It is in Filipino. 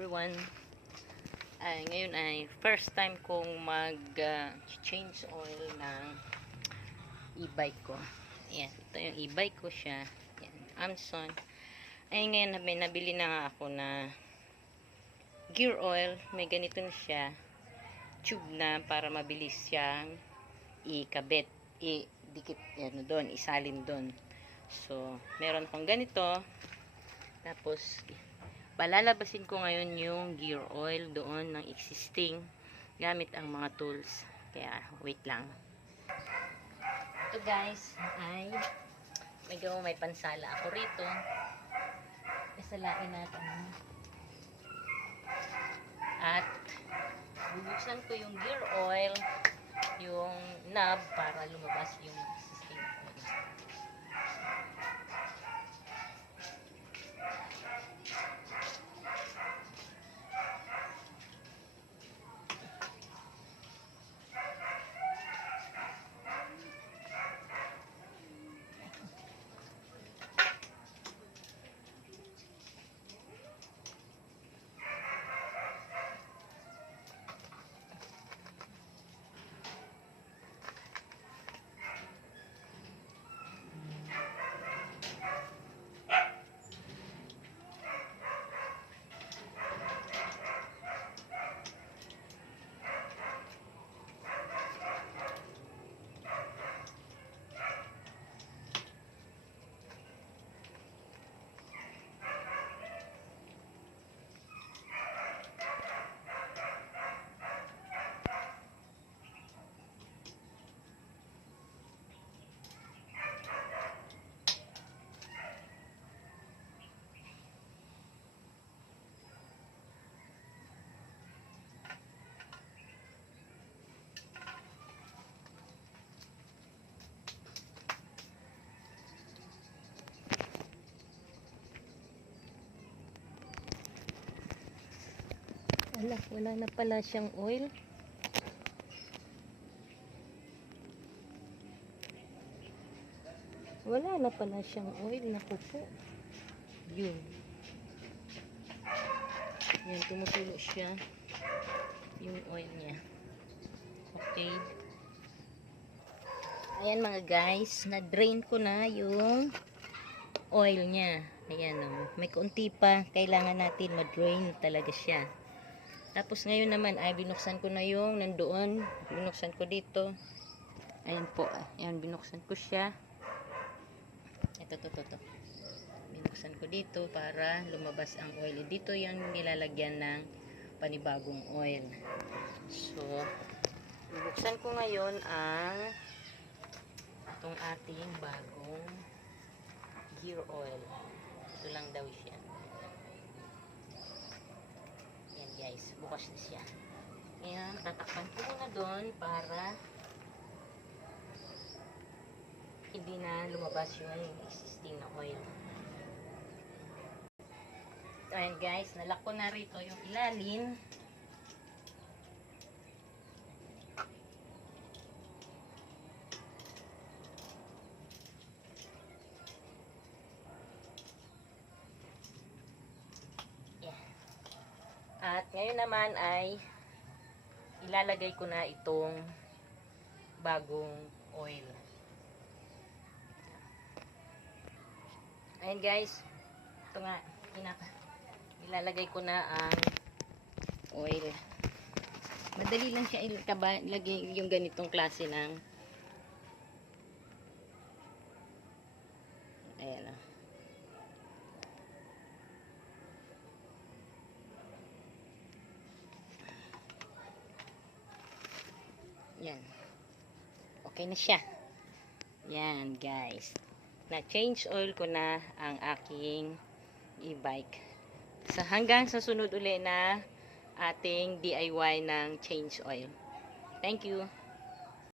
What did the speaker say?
everyone. Ngayon ay first time kong mag-change oil ng e-bike ko. Ayan, ito yung e-bike ko siya. Ayan, Amson. Ngayon may nabili na nga ako na gear oil. May ganito na siya. Tube na para mabilis siyang ikabit. Idikit, ano doon, isalin doon. So, meron akong ganito. Tapos, palalabasin ko ngayon yung gear oil doon ng existing gamit ang mga tools. Kaya, wait lang. Ito guys, ay medyo may pansala ako rito. Isalain natin. At, bubuksan ko yung gear oil, yung knob para lumabas yung existing oil. Wala na pala siyang oil. Wala na pala siyang oil. Naku po. Yun. Yan, tumutulo siya. Yung oil niya. Okay. Ayan mga guys. Na-drain ko na yung oil niya. Ayan o. May kaunti pa. Kailangan natin ma-drain talaga siya. Tapos ngayon naman ay binuksan ko na yung nandoon. Binuksan ko dito. Ayan po. Ayan, binuksan ko siya. Ito. Binuksan ko dito para lumabas ang oil. Dito yung nilalagyan ng panibagong oil. So, binuksan ko ngayon ang itong ating bagong gear oil. Ito lang daw siya. Guys, bukas na siya. Ngayon, tatakpan ko muna doon para hindi na lumabas yung existing na oil. Ayan guys, nalak ko na rito yung ilalim. At ngayon naman ay ilalagay ko na itong bagong oil. Ayan guys, ito nga, ilalagay ko na ang oil. Madali lang siya ilagay yung ganitong klase ng ayan o. Yan. Okay na siya. Yan, guys. Na-change oil ko na ang aking e-bike. So, hanggang sa sunod uli na ating DIY ng change oil. Thank you.